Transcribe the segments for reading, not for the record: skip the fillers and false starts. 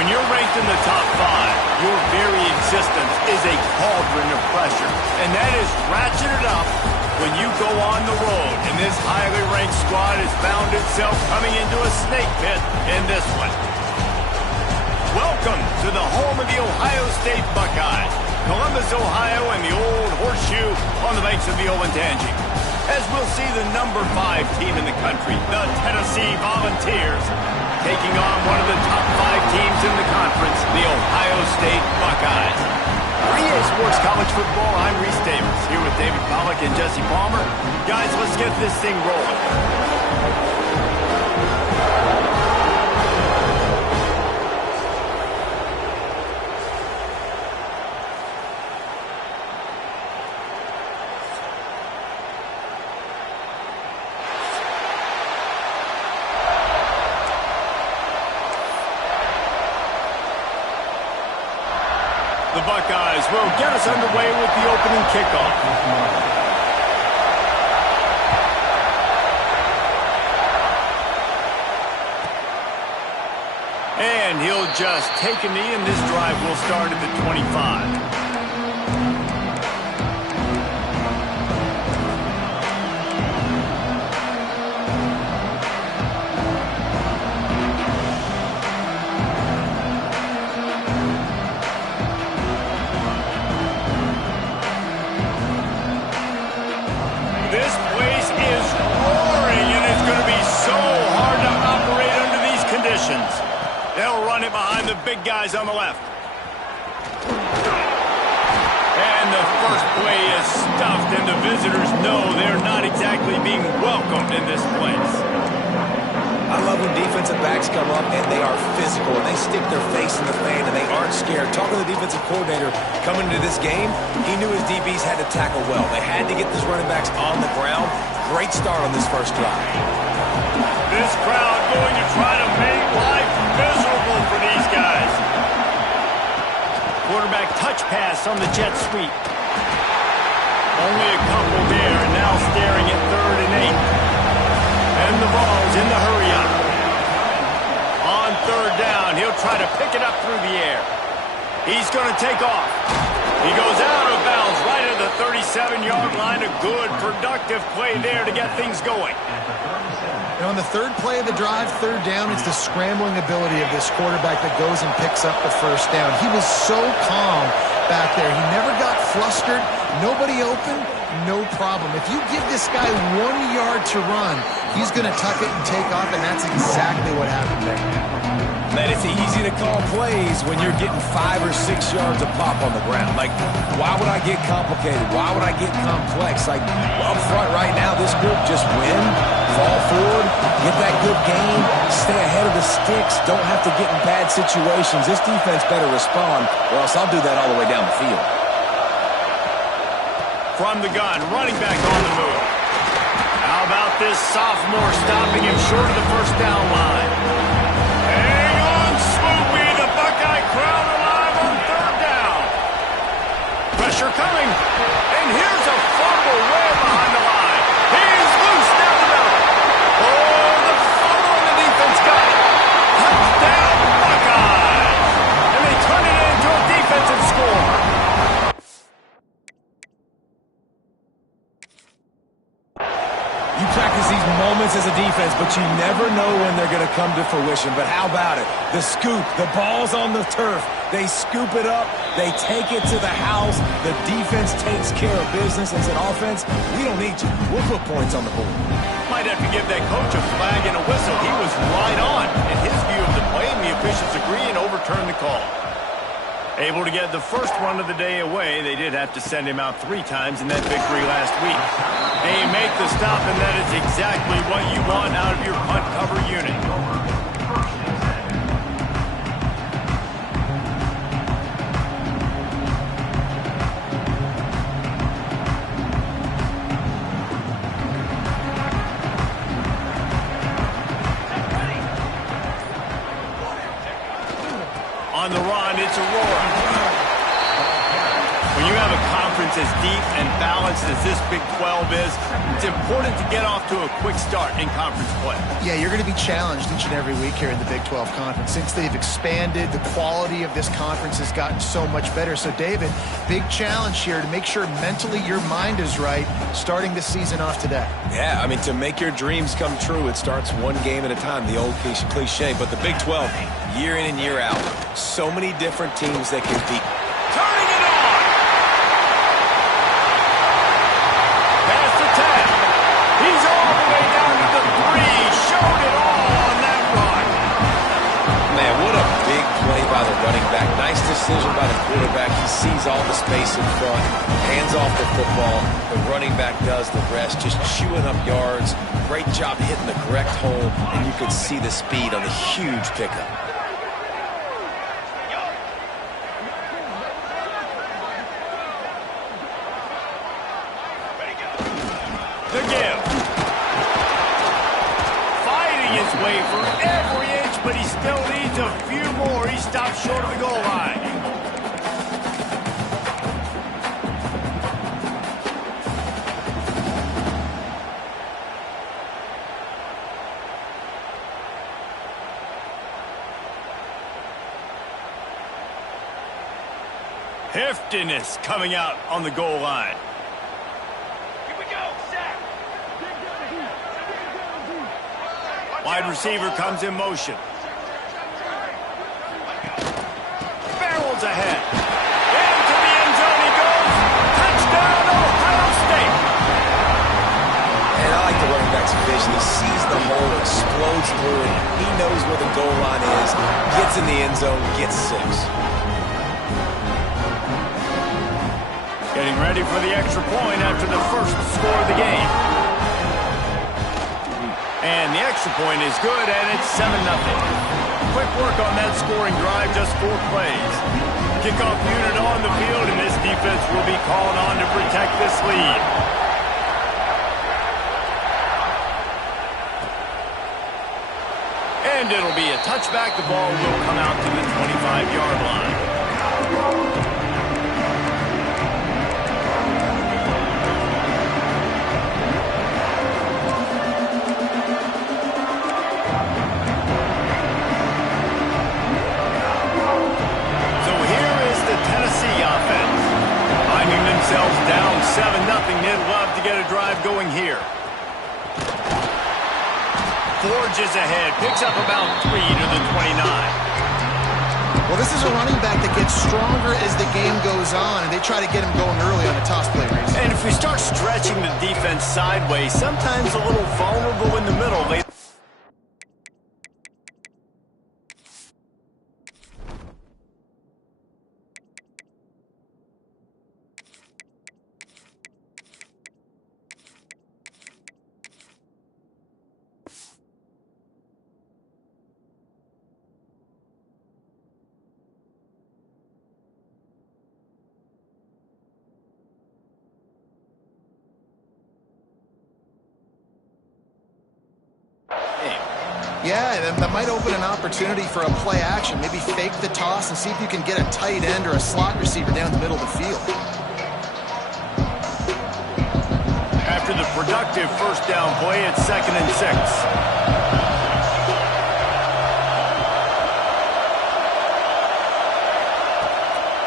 When you're ranked in the top 5, your very existence is a cauldron of pressure. And that is ratcheted up when you go on the road. And this highly ranked squad has found itself coming into a snake pit in this one. Welcome to the home of the Ohio State Buckeyes, Columbus, Ohio, and the old horseshoe on the banks of the Olentangy. As we'll see the number 5 team in the country, the Tennessee Volunteers, taking on one of the top 5 teams in the conference, the Ohio State Buckeyes. For EA Sports College Football, I'm Reese Davis, here with David Pollack and Jesse Palmer. Guys, let's get this thing rolling. The Buckeyes will get us underway with the opening kickoff. And he'll just take a knee, and this drive will start at the 25. This place is roaring, and it's going to be so hard to operate under these conditions. They'll run it behind the big guys on the left. And the first play is stuffed, and the visitors know they're not exactly being welcomed in this place. I love when defensive backs come up and they are physical and they stick their face in the fan and they aren't scared. Talking to the defensive coordinator coming into this game, he knew his DBs had to tackle well. They had to get these running backs on the ground. Great start on this first drive. This crowd going to try to make life miserable for these guys. Quarterback touch pass on the jet sweep. Only a couple there, and now staring at 3rd and 8. And the ball's in the hurry-up. On 3rd down, he'll try to pick it up through the air. He's going to take off. He goes out of bounds right at the 37-yard line. A good, productive play there to get things going. And on the 3rd play of the drive, 3rd down, it's the scrambling ability of this quarterback that goes and picks up the 1st down. He was so calm back there. He never got flustered. Nobody open, no problem. If you give this guy 1 yard to run, he's going to tuck it and take off, and that's exactly what happened there. Man, it's easy to call plays when you're getting 5 or 6 yards of pop on the ground. Like, why would I get complicated? Why would I get complex? Like, up front right now, this group just win, fall forward, get that good game, stay ahead of the sticks, don't have to get in bad situations. This defense better respond, or else I'll do that all the way down the field. From the gun, running back on the move. How about this sophomore stopping him short of the 1st down line? Hang on, Swoopy, the Buckeye crowd alive on 3rd down. Pressure coming, and here's a fumble way behind the line. He's loose down the middle. Oh, the fumble, and the defense got it. Touchdown, Buckeyes! And they turn it into a defensive score. You practice these moments as a defense, but you never know when they're going to come to fruition. But how about it? The scoop, the ball's on the turf. They scoop it up. They take it to the house. The defense takes care of business. As an offense, we don't need you. We'll put points on the board. Might have to give that coach a flag and a whistle. He was right on in his view of the play, and the officials agree and overturn the call. Able to get the first one of the day away. They did have to send him out 3 times in that victory last week. They make the stop, and that is exactly what you want out of your punt cover unit. On the run, it's a roar. When you have a conference as deep and balanced as this Big 12 is, it's important to get off to a quick start in conference play. Yeah, you're going to be challenged each and every week here in the Big 12 Conference. Since they've expanded, the quality of this conference has gotten so much better. So, David, big challenge here to make sure mentally your mind is right starting the season off today. Yeah, I mean, to make your dreams come true, it starts one game at a time, the old cliche. But the Big 12, year in and year out, so many different teams that can beat. Turning it on! Pass to 10. He's all the way down to the 3. Showed it all on that run. Man, what a big play by the running back. Nice decision by the quarterback. He sees all the space in front, hands off the football. The running back does the rest, just chewing up yards. Great job hitting the correct hole, and you could see the speed on the huge pickup. The give. Fighting his way for every inch, but he still needs a few more. He stops short of the goal line. Heftiness coming out on the goal line. Wide receiver comes in motion. Barrels ahead. Into the end zone he goes. Touchdown, Ohio State. And I like the running back's vision. He sees the hole, explodes through it. He knows where the goal line is, gets in the end zone, gets 6. Getting ready for the extra point after the first score of the game. And the extra point is good, and it's 7-0. Quick work on that scoring drive, just 4 plays. Kickoff unit on the field, and this defense will be called on to protect this lead. And it'll be a touchback. The ball will come out to the 25-yard line. Themselves down 7-0. They'd love to get a drive going here. Forges ahead, picks up about 3 to the 29. Well, this is a running back that gets stronger as the game goes on, and they try to get him going early on a toss play race. And if we start stretching the defense sideways, sometimes a little vulnerable in the middle. Yeah, that might open an opportunity for a play action. Maybe fake the toss and see if you can get a tight end or a slot receiver down the middle of the field. After the productive first down play, it's 2nd and 6.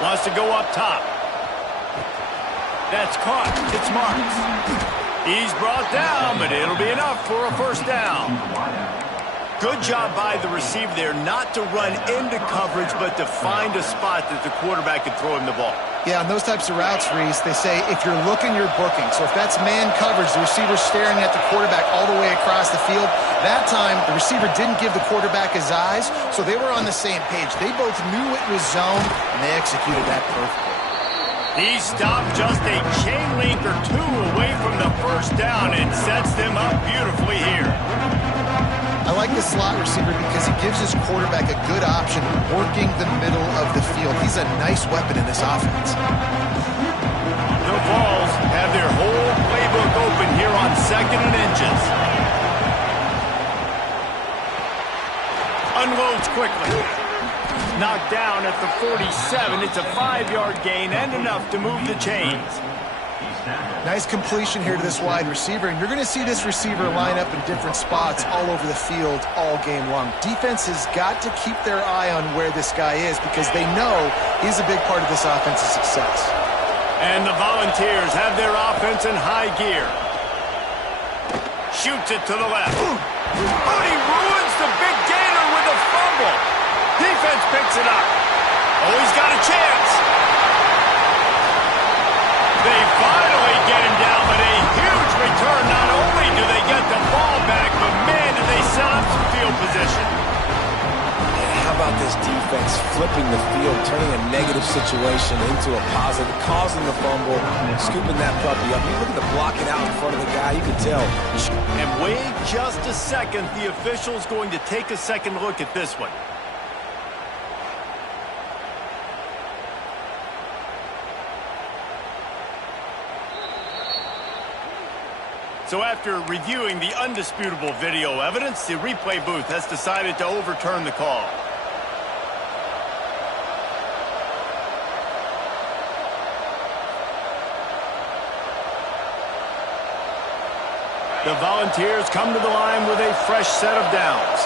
Wants to go up top. That's caught. It's Marks. He's brought down, but it'll be enough for a first down. Good job by the receiver there not to run into coverage, but to find a spot that the quarterback could throw him the ball. Yeah, on those types of routes, Reese, they say if you're looking, you're booking. So if that's man coverage, the receiver's staring at the quarterback all the way across the field. That time, the receiver didn't give the quarterback his eyes, so they were on the same page. They both knew it was zone, and they executed that perfectly. He stopped just a chain link or 2 away from the first down and sets them up beautifully here. I like the slot receiver because he gives his quarterback a good option working the middle of the field. He's a nice weapon in this offense. The Vols have their whole playbook open here on 2nd and inches. Unloads quickly. knocked down at the 47. It's a 5-yard gain and enough to move the chains. Nice completion here to this wide receiver, and you're going to see this receiver line up in different spots all over the field all game long. Defense has got to keep their eye on where this guy is because they know he's a big part of this offense's success. And the Volunteers have their offense in high gear. Shoots it to the left. But he ruins the big gainer with a fumble. Defense picks it up. Oh, he's got a chance. They finally get him down, but a huge return. Not only do they get the ball back, but man, do they set up some field position. How about this defense flipping the field, turning a negative situation into a positive, causing the fumble, scooping that puppy up. You look at the blocking out in front of the guy, you can tell. And wait just a second. The official's going to take a second look at this one. So after reviewing the undisputable video evidence, the replay booth has decided to overturn the call. The Volunteers come to the line with a fresh set of downs.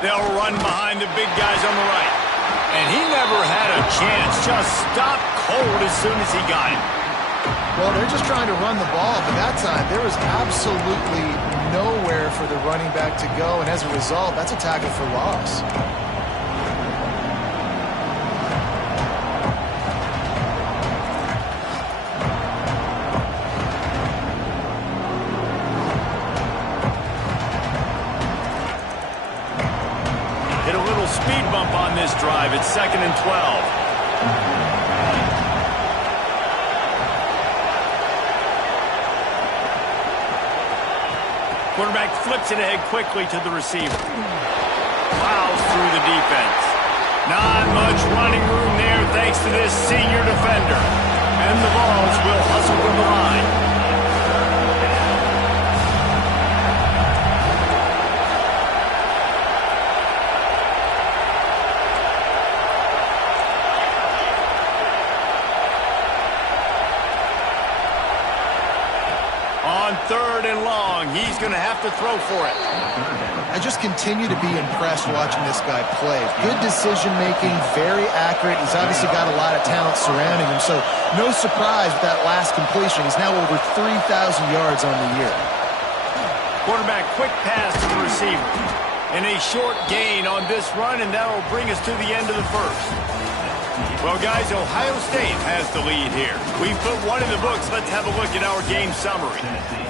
They'll run behind the big guys on the right. And he never had a chance. Just stopped cold as soon as he got it. Well, they're just trying to run the ball, but that time there was absolutely nowhere for the running back to go, and as a result, that's a tackle for loss. Hit a little speed bump on this drive. It's 2nd and 12. Quarterback flips it ahead quickly to the receiver. Plows through the defense. Not much running room there thanks to this senior defender. And the Vols will hustle from the line. On 3rd and long, he's going to have to throw for it. I just continue to be impressed watching this guy play. Good decision-making, very accurate. He's obviously got a lot of talent surrounding him, so no surprise with that last completion. He's now over 3,000 yards on the year. Quarterback quick pass to the receiver. And a short gain on this run, and that will bring us to the end of the first. Well, guys, Ohio State has the lead here. We've put one in the books. Let's have a look at our game summary.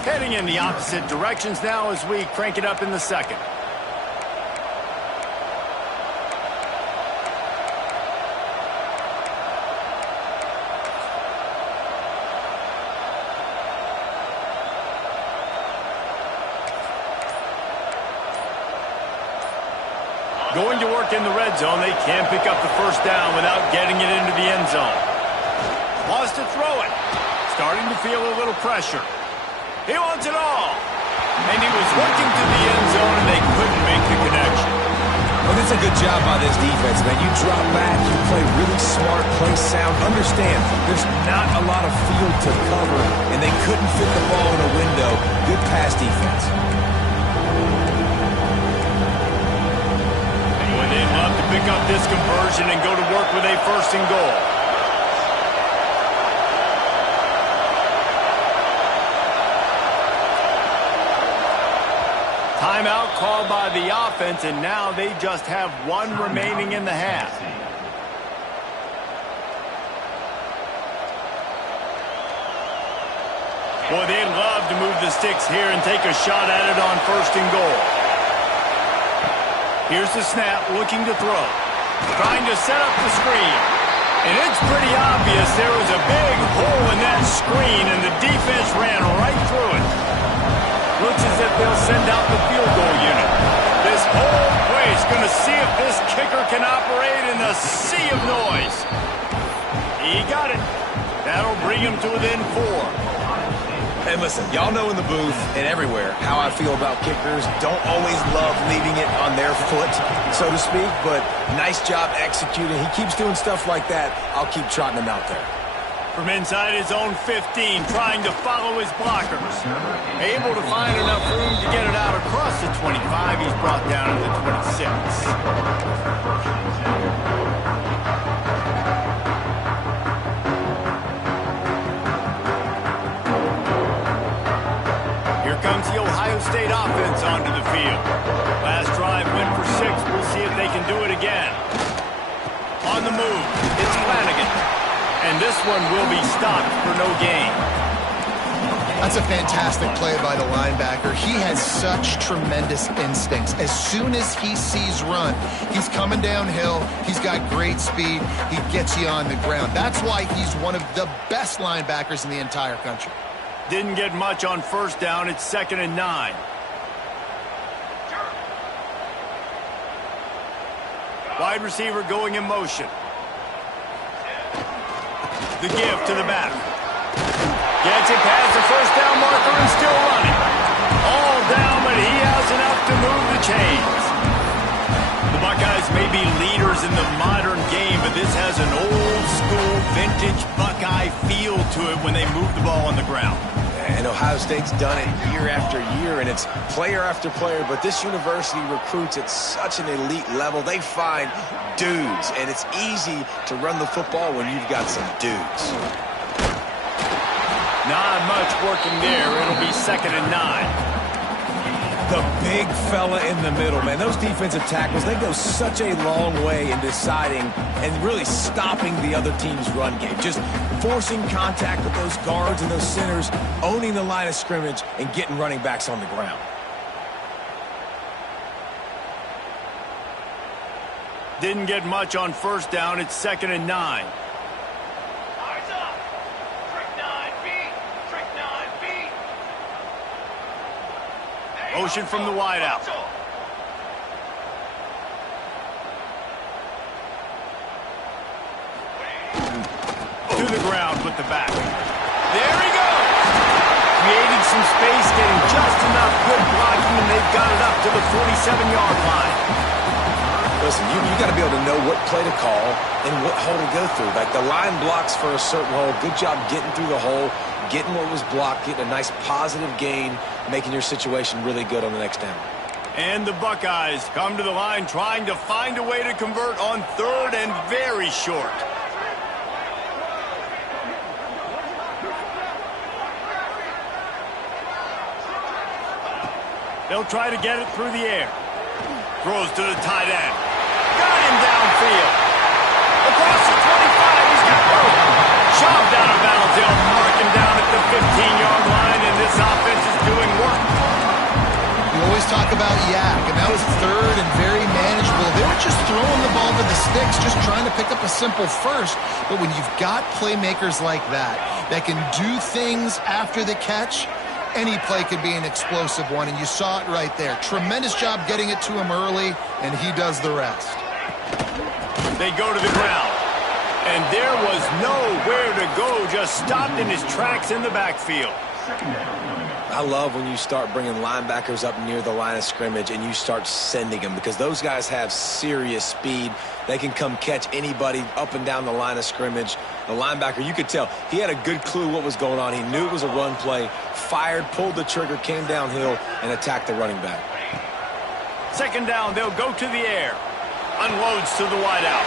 Heading in the opposite directions now as we crank it up in the second. Going to work in the red zone. They can't pick up the first down without getting it into the end zone. Wants to throw it. Starting to feel a little pressure. He wants it all. And he was looking to the end zone, and they couldn't make the connection. Well, that's a good job by this defense, man. You drop back, you play really smart, play sound. Understand, there's not a lot of field to cover, and they couldn't fit the ball in a window. Good pass defense. They'd love to pick up this conversion and go to work with a 1st and goal. Timeout called by the offense, and now they just have one remaining in the half. Boy, they'd love to move the sticks here and take a shot at it on 1st and goal. Here's the snap, looking to throw. Trying to set up the screen. And it's pretty obvious there was a big hole in that screen, and the defense ran right through it. Looks as if they'll send out the field goal unit. This whole place going to see if this kicker can operate in the sea of noise. That'll bring him to within 4. And listen, y'all know in the booth and everywhere how I feel about kickers. Don't always love leaving it on their foot, so to speak, but nice job executing. He keeps doing stuff like that. I'll keep trotting him out there. From inside his own 15, trying to follow his blockers. Able to find enough room to get it out across the 25. He's brought down to the 26. Here comes the Ohio State offense onto the field. Last drive went for 6. We'll see if they can do it again. On the move, it's Flanagan. And this one will be stopped for no gain. That's a fantastic play by the linebacker. He has such tremendous instincts. As soon as he sees run, he's coming downhill. He's got great speed. He gets you on the ground. That's why he's one of the best linebackers in the entire country. Didn't get much on first down. It's 2nd and 9. Wide receiver going in motion. The give to the back. Gets it past the first down marker and still running. All down, but he has enough to move the chains. The Buckeyes may be leaders in the modern game, but this has an old-school, vintage Buckeye feel to it when they move the ball on the ground. And Ohio State's done it year after year, and it's player after player, but this university recruits at such an elite level. They find dudes, and it's easy to run the football when you've got some dudes. Not much working there. It'll be 2nd and 9. The big fella in the middle, man. Those defensive tackles, they go such a long way in deciding and really stopping the other team's run game. Just forcing contact with those guards and those centers, owning the line of scrimmage, and getting running backs on the ground. Didn't get much on first down. It's 2nd and 9. Motion from the wideout. To the ground with the back. There he goes. Creating some space, getting just enough good blocking, and they've got it up to the 47-yard line. Listen, you got to be able to know what play to call and what hole to go through. Like the line blocks for a certain hole. Good job getting through the hole, getting what was blocked, getting a nice positive gain, making your situation really good on the next down. And the Buckeyes come to the line trying to find a way to convert on 3rd and very short. They'll try to get it through the air. Throws to the tight end. Got him downfield. Across the 25, he's got room. Shoved out of bounds. They'll mark him down at the 15-yard line, and this offense is doing work. You always talk about yak, and that was 3rd and very manageable. They were just throwing the ball to the sticks, just trying to pick up a simple first. But when you've got playmakers like that can do things after the catch, any play could be an explosive one, and you saw it right there. Tremendous job getting it to him early, and he does the rest. They go to the ground, and there was nowhere to go, just stopped in his tracks in the backfield. I love when you start bringing linebackers up near the line of scrimmage and you start sending them, because those guys have serious speed. They can come catch anybody up and down the line of scrimmage. The linebacker, you could tell, he had a good clue what was going on. He knew it was a run play, fired, pulled the trigger, came downhill, and attacked the running back. 2nd down, they'll go to the air. Unloads to the wideout.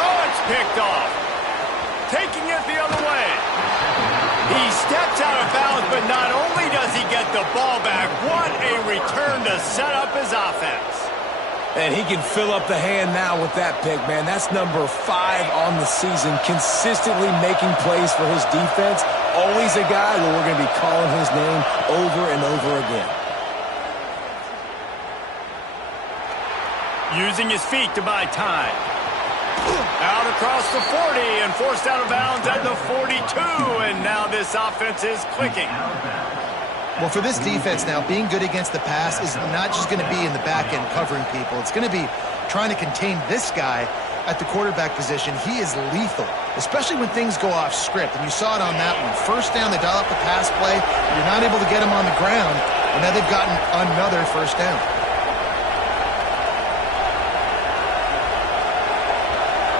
Oh, it's picked off. Taking it the other way. He steps out of bounds, but not only does he get the ball back, what a return to set up his offense. And he can fill up the hand now with that pick, man. That's number 5 on the season, consistently making plays for his defense. Always a guy where we're going to be calling his name over and over again. Using his feet to buy time. Out across the 40 and forced out of bounds at the 42, and now this offense is clicking. Well, for this defense now, being good against the pass is not just going to be in the back end covering people. It's going to be trying to contain this guy at the quarterback position, he is lethal, especially when things go off script. And you saw it on that one. First down, they dial up the pass play. You're not able to get him on the ground, and now they've gotten another first down.